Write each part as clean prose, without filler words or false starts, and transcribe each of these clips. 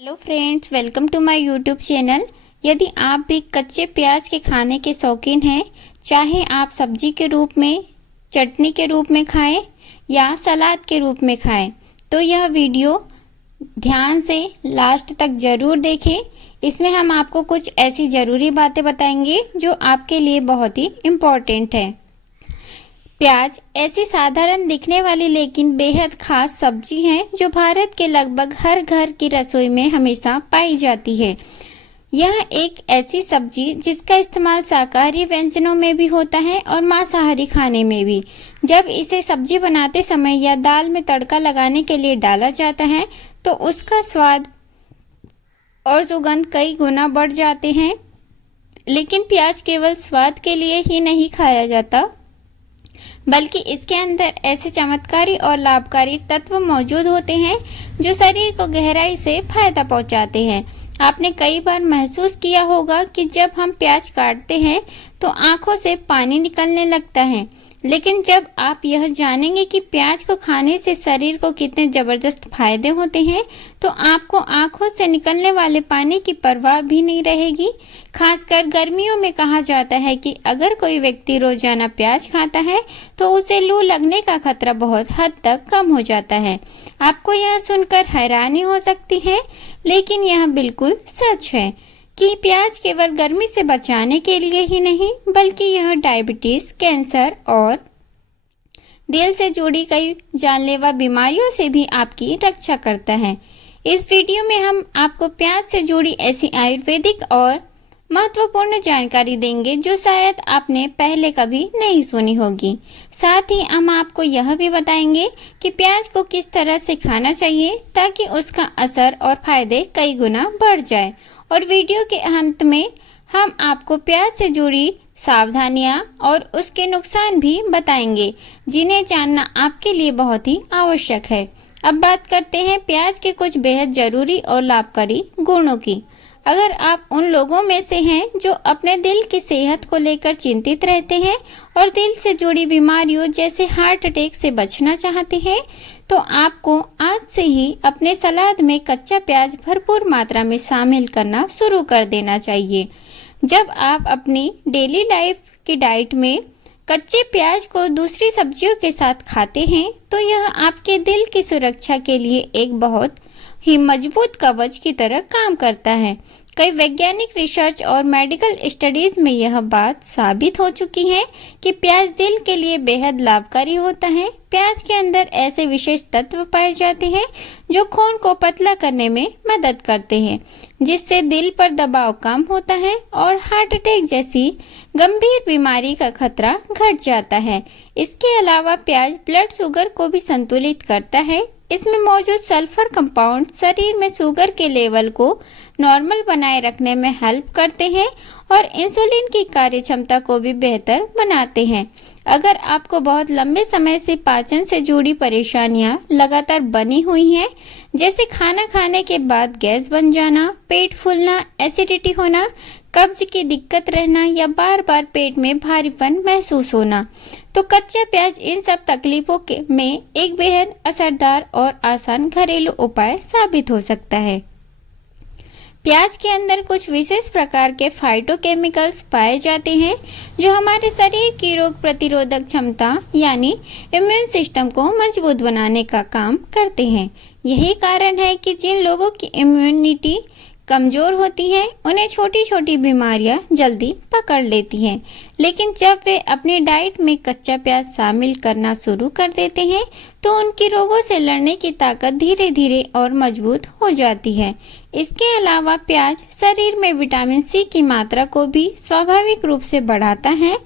Hello friends, welcome to my YouTube channel. यदि आप भी कच्चे प्याज के खाने के शौकीन हैं, चाहे आप सब्जी के रूप में, चटनी के रूप में खाएं या सलाद के रूप में खाएं, तो यह वीडियो ध्यान से लास्ट तक ज़रूर देखें। इसमें हम आपको कुछ ऐसी ज़रूरी बातें बताएंगे जो आपके लिए बहुत ही इम्पोर्टेंट है। प्याज ऐसी साधारण दिखने वाली लेकिन बेहद खास सब्जी है जो भारत के लगभग हर घर की रसोई में हमेशा पाई जाती है। यह एक ऐसी सब्जी जिसका इस्तेमाल शाकाहारी व्यंजनों में भी होता है और मांसाहारी खाने में भी। जब इसे सब्जी बनाते समय या दाल में तड़का लगाने के लिए डाला जाता है तो उसका स्वाद और सुगंध कई गुना बढ़ जाते हैं। लेकिन प्याज केवल स्वाद के लिए ही नहीं खाया जाता, बल्कि इसके अंदर ऐसे चमत्कारी और लाभकारी तत्व मौजूद होते हैं जो शरीर को गहराई से फायदा पहुंचाते हैं। आपने कई बार महसूस किया होगा कि जब हम प्याज काटते हैं तो आंखों से पानी निकलने लगता है, लेकिन जब आप यह जानेंगे कि प्याज को खाने से शरीर को कितने ज़बरदस्त फायदे होते हैं तो आपको आंखों से निकलने वाले पानी की परवाह भी नहीं रहेगी। खासकर गर्मियों में कहा जाता है कि अगर कोई व्यक्ति रोजाना प्याज खाता है तो उसे लू लगने का खतरा बहुत हद तक कम हो जाता है। आपको यह सुनकर हैरानी हो सकती है, लेकिन यह बिल्कुल सच है कि प्याज केवल गर्मी से बचाने के लिए ही नहीं, बल्कि यह डायबिटीज़, कैंसर और दिल से जुड़ी कई जानलेवा बीमारियों से भी आपकी रक्षा करता है। इस वीडियो में हम आपको प्याज से जुड़ी ऐसी आयुर्वेदिक और महत्वपूर्ण जानकारी देंगे जो शायद आपने पहले कभी नहीं सुनी होगी। साथ ही हम आपको यह भी बताएंगे कि प्याज को किस तरह से खाना चाहिए ताकि उसका असर और फायदे कई गुना बढ़ जाए। और वीडियो के अंत में हम आपको प्याज से जुड़ी सावधानियां और उसके नुकसान भी बताएंगे, जिन्हें जानना आपके लिए बहुत ही आवश्यक है। अब बात करते हैं प्याज के कुछ बेहद ज़रूरी और लाभकारी गुणों की। अगर आप उन लोगों में से हैं जो अपने दिल की सेहत को लेकर चिंतित रहते हैं और दिल से जुड़ी बीमारियों जैसे हार्ट अटैक से बचना चाहते हैं, तो आपको आज से ही अपने सलाद में कच्चा प्याज भरपूर मात्रा में शामिल करना शुरू कर देना चाहिए। जब आप अपनी डेली लाइफ की डाइट में कच्चे प्याज को दूसरी सब्जियों के साथ खाते हैं तो यह आपके दिल की सुरक्षा के लिए एक बहुत ही मजबूत कवच की तरह काम करता है। कई वैज्ञानिक रिसर्च और मेडिकल स्टडीज में यह बात साबित हो चुकी है कि प्याज दिल के लिए बेहद लाभकारी होता है। प्याज के अंदर ऐसे विशेष तत्व पाए जाते हैं जो खून को पतला करने में मदद करते हैं, जिससे दिल पर दबाव कम होता है और हार्ट अटैक जैसी गंभीर बीमारी का खतरा घट जाता है। इसके अलावा प्याज ब्लड शुगर को भी संतुलित करता है। इसमें मौजूद सल्फर कंपाउंड शरीर में शुगर के लेवल को नॉर्मल बनाए रखने में हेल्प करते हैं और इंसुलिन की कार्यक्षमता को भी बेहतर बनाते हैं। अगर आपको बहुत लंबे समय से पाचन से जुड़ी परेशानियां लगातार बनी हुई हैं, जैसे खाना खाने के बाद गैस बन जाना, पेट फूलना, एसिडिटी होना, कब्ज की दिक्कत रहना या बार बार पेट में भारीपन महसूस होना, तो कच्चा प्याज इन सब तकलीफों में एक बेहद असरदार और आसान घरेलू उपाय साबित हो सकता है। प्याज के अंदर कुछ विशेष प्रकार के फाइटोकेमिकल्स पाए जाते हैं जो हमारे शरीर की रोग प्रतिरोधक क्षमता यानी इम्यून सिस्टम को मजबूत बनाने का काम करते हैं। यही कारण है कि जिन लोगों की इम्यूनिटी कमज़ोर होती है उन्हें छोटी छोटी बीमारियां जल्दी पकड़ लेती हैं, लेकिन जब वे अपनी डाइट में कच्चा प्याज शामिल करना शुरू कर देते हैं तो उनकी रोगों से लड़ने की ताकत धीरे धीरे और मजबूत हो जाती है। इसके अलावा प्याज शरीर में विटामिन सी की मात्रा को भी स्वाभाविक रूप से बढ़ाता है।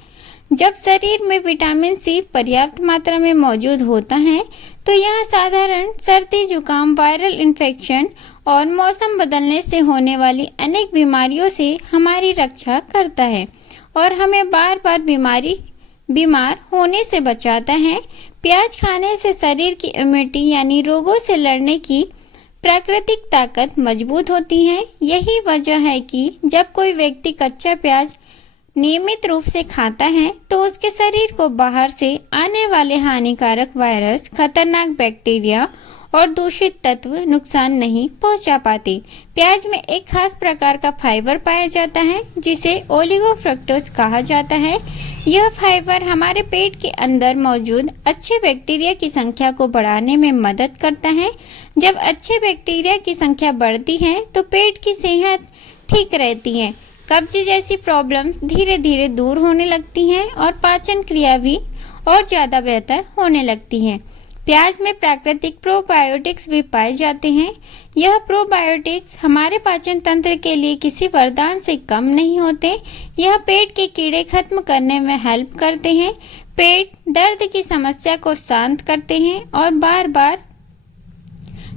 जब शरीर में विटामिन सी पर्याप्त मात्रा में मौजूद होता है तो यह साधारण सर्दी, जुकाम, वायरल इन्फेक्शन और मौसम बदलने से होने वाली अनेक बीमारियों से हमारी रक्षा करता है और हमें बार बार बीमार होने से बचाता है। प्याज खाने से शरीर की इम्यूनिटी यानी रोगों से लड़ने की प्राकृतिक ताकत मजबूत होती है। यही वजह है कि जब कोई व्यक्ति कच्चा प्याज नियमित रूप से खाता है तो उसके शरीर को बाहर से आने वाले हानिकारक वायरस, खतरनाक बैक्टीरिया और दूषित तत्व नुकसान नहीं पहुंचा पाते। प्याज में एक खास प्रकार का फाइबर पाया जाता है जिसे ओलिगोफ्रक्टोज कहा जाता है। यह फाइबर हमारे पेट के अंदर मौजूद अच्छे बैक्टीरिया की संख्या को बढ़ाने में मदद करता है। जब अच्छे बैक्टीरिया की संख्या बढ़ती है तो पेट की सेहत ठीक रहती है, कब्ज जैसी प्रॉब्लम्स धीरे धीरे दूर होने लगती हैं और पाचन क्रिया भी और ज़्यादा बेहतर होने लगती है। प्याज में प्राकृतिक प्रोबायोटिक्स भी पाए जाते हैं। यह प्रोबायोटिक्स हमारे पाचन तंत्र के लिए किसी वरदान से कम नहीं होते। यह पेट के कीड़े खत्म करने में हेल्प करते हैं, पेट दर्द की समस्या को शांत करते हैं और बार बार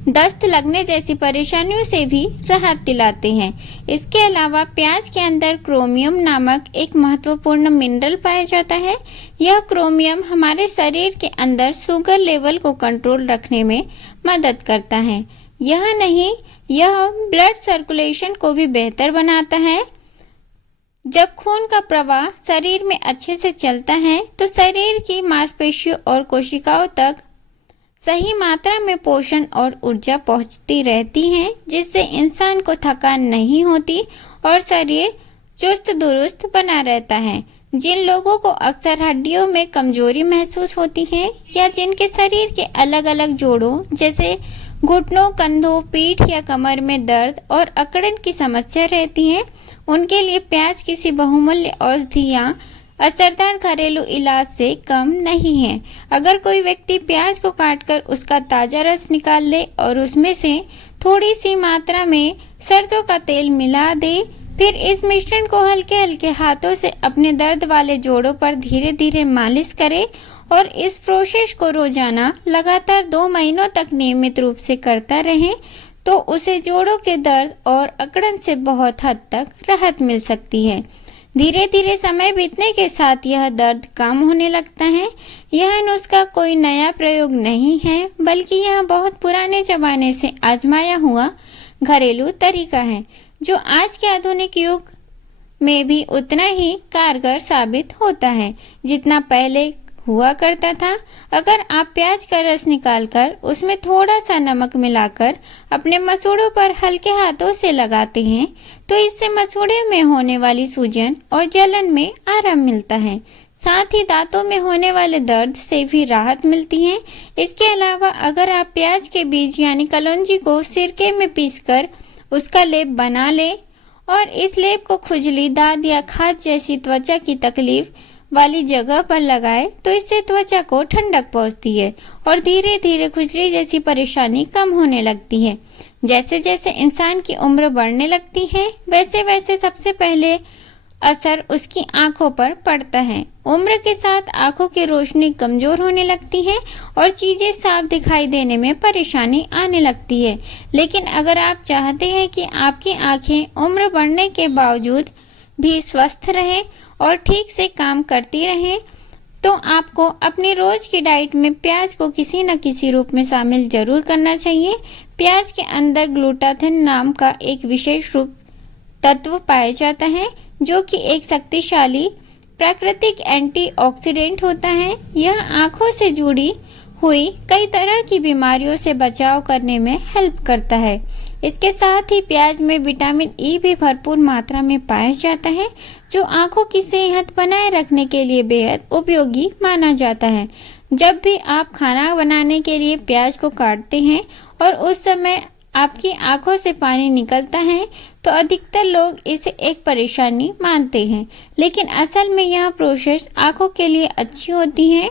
दस्त लगने जैसी परेशानियों से भी राहत दिलाते हैं। इसके अलावा प्याज के अंदर क्रोमियम नामक एक महत्वपूर्ण मिनरल पाया जाता है। यह क्रोमियम हमारे शरीर के अंदर शुगर लेवल को कंट्रोल रखने में मदद करता है। यह ब्लड सर्कुलेशन को भी बेहतर बनाता है। जब खून का प्रवाह शरीर में अच्छे से चलता है तो शरीर की मांसपेशियों और कोशिकाओं तक सही मात्रा में पोषण और ऊर्जा पहुंचती रहती है, जिससे इंसान को थकान नहीं होती और शरीर चुस्त दुरुस्त बना रहता है। जिन लोगों को अक्सर हड्डियों में कमजोरी महसूस होती है या जिनके शरीर के अलग अलग जोड़ों जैसे घुटनों, कंधों, पीठ या कमर में दर्द और अकड़न की समस्या रहती है, उनके लिए प्याज किसी बहुमूल्य औषधि या असरदार घरेलू इलाज से कम नहीं है। अगर कोई व्यक्ति प्याज को काटकर उसका ताज़ा रस निकाल ले और उसमें से थोड़ी सी मात्रा में सरसों का तेल मिला दे, फिर इस मिश्रण को हल्के हल्के हाथों से अपने दर्द वाले जोड़ों पर धीरे धीरे मालिश करे और इस प्रोसेस को रोजाना लगातार 2 महीनों तक नियमित रूप से करता रहे तो उसे जोड़ों के दर्द और अकड़न से बहुत हद तक राहत मिल सकती है। धीरे धीरे समय बीतने के साथ यह दर्द कम होने लगता है। यह नुस्खा कोई नया प्रयोग नहीं है, बल्कि यह बहुत पुराने ज़माने से आजमाया हुआ घरेलू तरीका है जो आज के आधुनिक युग में भी उतना ही कारगर साबित होता है जितना पहले हुआ करता था। अगर आप प्याज का रस निकालकर उसमें थोड़ा सा नमक मिलाकर अपने मसूड़ों पर हल्के हाथों से लगाते हैं तो इससे मसूड़े में होने वाली सूजन और जलन में आराम मिलता है। साथ ही दांतों में होने वाले दर्द से भी राहत मिलती है। इसके अलावा अगर आप प्याज के बीज यानी कलौंजी को सिरके में पीसकर उसका लेप बना ले और इस लेप को खुजली, दाद या खाज जैसी त्वचा की तकलीफ वाली जगह पर लगाए तो इससे त्वचा को ठंडक पहुंचती है और धीरे धीरे खुजली जैसी परेशानी कम होने लगती है। जैसे जैसे इंसान की उम्र बढ़ने लगती है वैसे वैसे सबसे पहले असर उसकी आंखों पर पड़ता है। उम्र के साथ आंखों की रोशनी कमजोर होने लगती है और चीजें साफ दिखाई देने में परेशानी आने लगती है। लेकिन अगर आप चाहते हैं कि आपकी आंखें उम्र बढ़ने के बावजूद भी स्वस्थ रहें और ठीक से काम करती रहें तो आपको अपनी रोज की डाइट में प्याज को किसी न किसी रूप में शामिल जरूर करना चाहिए। प्याज के अंदर ग्लूटाथिन नाम का एक विशेष रूप तत्व पाया जाता है जो कि एक शक्तिशाली प्राकृतिक एंटीऑक्सीडेंट होता है। यह आंखों से जुड़ी हुई कई तरह की बीमारियों से बचाव करने में हेल्प करता है। इसके साथ ही प्याज में विटामिन ई भी भरपूर मात्रा में पाया जाता है जो आंखों की सेहत बनाए रखने के लिए बेहद उपयोगी माना जाता है। जब भी आप खाना बनाने के लिए प्याज को काटते हैं और उस समय आपकी आंखों से पानी निकलता है तो अधिकतर लोग इसे एक परेशानी मानते हैं, लेकिन असल में यह प्रोसेस आंखों के लिए अच्छी होती है।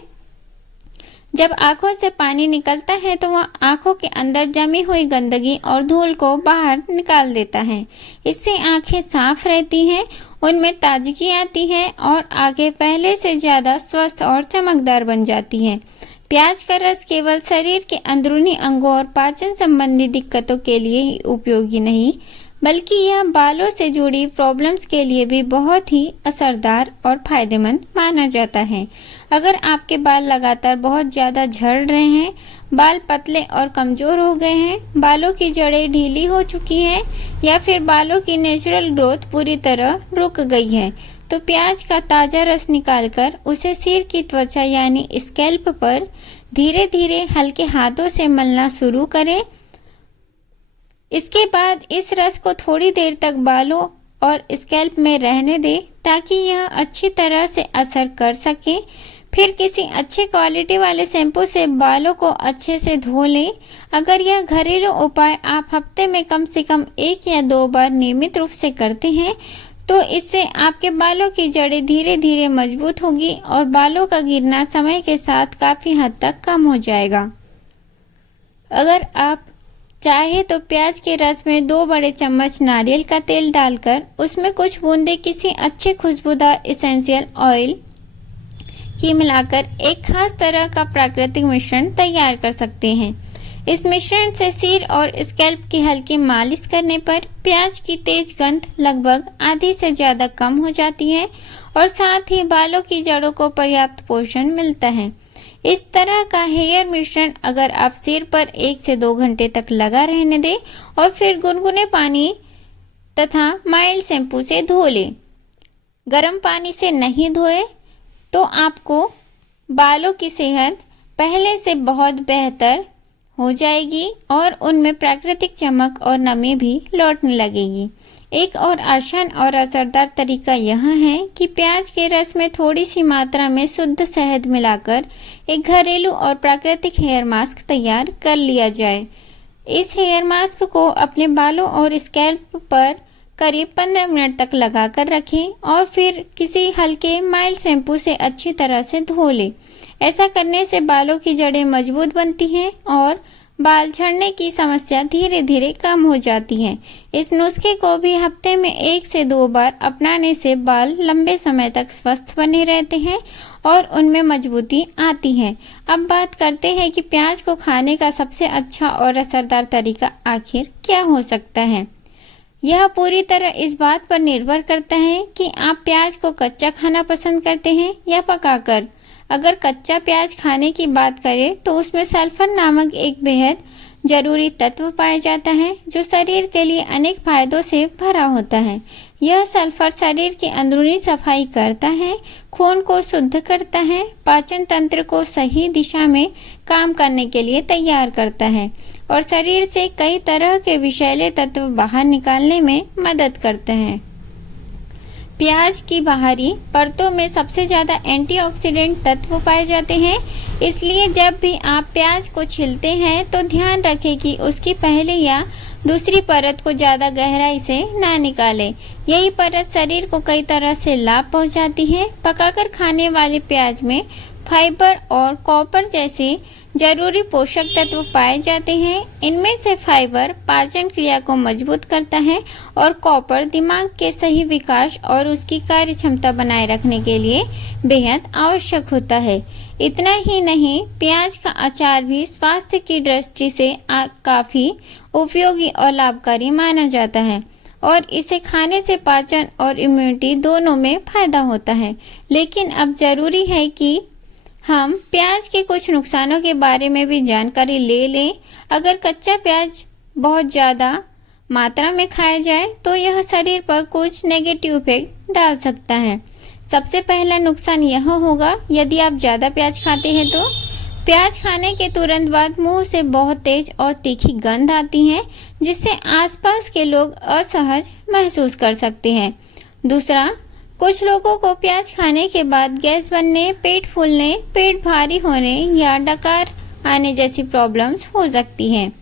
जब आंखों से पानी निकलता है तो वह आंखों के अंदर जमी हुई गंदगी और धूल को बाहर निकाल देता है। इससे आंखें साफ रहती हैं, उनमें ताजगी आती है और आंखें पहले से ज़्यादा स्वस्थ और चमकदार बन जाती हैं। प्याज का रस केवल शरीर के अंदरूनी अंगों और पाचन संबंधी दिक्कतों के लिए ही उपयोगी नहीं, बल्कि यह बालों से जुड़ी प्रॉब्लम्स के लिए भी बहुत ही असरदार और फायदेमंद माना जाता है। अगर आपके बाल लगातार बहुत ज़्यादा झड़ रहे हैं, बाल पतले और कमज़ोर हो गए हैं, बालों की जड़ें ढीली हो चुकी हैं या फिर बालों की नेचुरल ग्रोथ पूरी तरह रुक गई है, तो प्याज का ताज़ा रस निकालकर उसे सिर की त्वचा यानी स्कैल्प पर धीरे धीरे हल्के हाथों से मलना शुरू करें। इसके बाद इस रस को थोड़ी देर तक बालों और स्कैल्प में रहने दें ताकि यह अच्छी तरह से असर कर सके। फिर किसी अच्छे क्वालिटी वाले शैम्पू से बालों को अच्छे से धो लें। अगर यह घरेलू उपाय आप हफ्ते में कम से कम 1 या 2 बार नियमित रूप से करते हैं तो इससे आपके बालों की जड़ें धीरे धीरे मजबूत होगी और बालों का गिरना समय के साथ काफ़ी हद तक कम हो जाएगा। अगर आप चाहे तो प्याज के रस में 2 बड़े चम्मच नारियल का तेल डालकर उसमें कुछ बूंदे किसी अच्छे खुशबूदार एसेंशियल ऑयल की मिलाकर एक खास तरह का प्राकृतिक मिश्रण तैयार कर सकते हैं। इस मिश्रण से सिर और स्कैल्प की हल्की मालिश करने पर प्याज की तेज गंध लगभग आधी से ज़्यादा कम हो जाती है और साथ ही बालों की जड़ों को पर्याप्त पोषण मिलता है। इस तरह का हेयर मिश्रण अगर आप सिर पर 1 से 2 घंटे तक लगा रहने दें और फिर गुनगुने पानी तथा माइल्ड शैम्पू से धो लें। गर्म पानी से नहीं धोए तो आपको बालों की सेहत पहले से बहुत बेहतर हो जाएगी और उनमें प्राकृतिक चमक और नमी भी लौटने लगेगी। एक और आसान और असरदार तरीका यह है कि प्याज के रस में थोड़ी सी मात्रा में शुद्ध शहद मिलाकर एक घरेलू और प्राकृतिक हेयर मास्क तैयार कर लिया जाए। इस हेयर मास्क को अपने बालों और स्कैल्प पर करीब 15 मिनट तक लगा कर रखें और फिर किसी हल्के माइल्ड शैम्पू से अच्छी तरह से धो लें। ऐसा करने से बालों की जड़ें मजबूत बनती हैं और बाल झड़ने की समस्या धीरे धीरे कम हो जाती है। इस नुस्खे को भी हफ्ते में 1 से 2 बार अपनाने से बाल लंबे समय तक स्वस्थ बने रहते हैं और उनमें मजबूती आती है। अब बात करते हैं कि प्याज को खाने का सबसे अच्छा और असरदार तरीका आखिर क्या हो सकता है। यह पूरी तरह इस बात पर निर्भर करता है कि आप प्याज को कच्चा खाना पसंद करते हैं या पकाकर। अगर कच्चा प्याज खाने की बात करें तो उसमें सल्फर नामक एक बेहद जरूरी तत्व पाया जाता है जो शरीर के लिए अनेक फायदों से भरा होता है। यह सल्फर शरीर की अंदरूनी सफाई करता है, खून को शुद्ध करता है, पाचन तंत्र को सही दिशा में काम करने के लिए तैयार करता है और शरीर से कई तरह के विषैले तत्व बाहर निकालने में मदद करते हैं। प्याज की बाहरी परतों में सबसे ज़्यादा एंटीऑक्सीडेंट तत्व पाए जाते हैं, इसलिए जब भी आप प्याज को छीलते हैं तो ध्यान रखें कि उसकी पहली या दूसरी परत को ज़्यादा गहराई से ना निकालें। यही परत शरीर को कई तरह से लाभ पहुंचाती है। पकाकर खाने वाले प्याज में फाइबर और कॉपर जैसे जरूरी पोषक तत्व पाए जाते हैं। इनमें से फाइबर पाचन क्रिया को मजबूत करता है और कॉपर दिमाग के सही विकास और उसकी कार्य क्षमता बनाए रखने के लिए बेहद आवश्यक होता है। इतना ही नहीं, प्याज का अचार भी स्वास्थ्य की दृष्टि से काफ़ी उपयोगी और लाभकारी माना जाता है और इसे खाने से पाचन और इम्यूनिटी दोनों में फायदा होता है। लेकिन अब ज़रूरी है कि हम प्याज के कुछ नुकसानों के बारे में भी जानकारी ले लें। अगर कच्चा प्याज बहुत ज़्यादा मात्रा में खाया जाए तो यह शरीर पर कुछ नेगेटिव इफेक्ट डाल सकता है। सबसे पहला नुकसान यह होगा, यदि आप ज़्यादा प्याज खाते हैं तो प्याज खाने के तुरंत बाद मुंह से बहुत तेज और तीखी गंध आती है जिससे आसपास के लोग असहज महसूस कर सकते हैं। दूसरा, कुछ लोगों को प्याज खाने के बाद गैस बनने, पेट फूलने, पेट भारी होने या डकार आने जैसी प्रॉब्लम्स हो सकती हैं।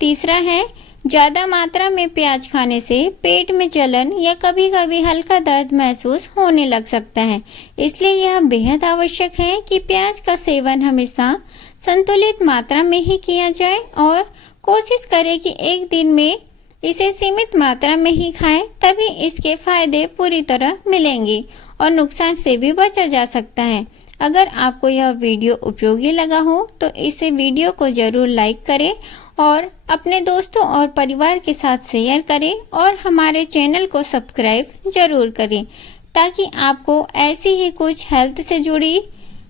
तीसरा है, ज़्यादा मात्रा में प्याज खाने से पेट में जलन या कभी कभी हल्का दर्द महसूस होने लग सकता है। इसलिए यह बेहद आवश्यक है कि प्याज का सेवन हमेशा संतुलित मात्रा में ही किया जाए और कोशिश करें कि एक दिन में इसे सीमित मात्रा में ही खाएं, तभी इसके फायदे पूरी तरह मिलेंगे और नुकसान से भी बचा जा सकता है। अगर आपको यह वीडियो उपयोगी लगा हो तो इसे वीडियो को ज़रूर लाइक करें और अपने दोस्तों और परिवार के साथ शेयर करें और हमारे चैनल को सब्सक्राइब ज़रूर करें ताकि आपको ऐसी ही कुछ हेल्थ से जुड़ी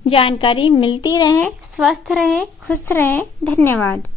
जानकारी मिलती रहे। स्वस्थ रहें, खुश रहें। धन्यवाद।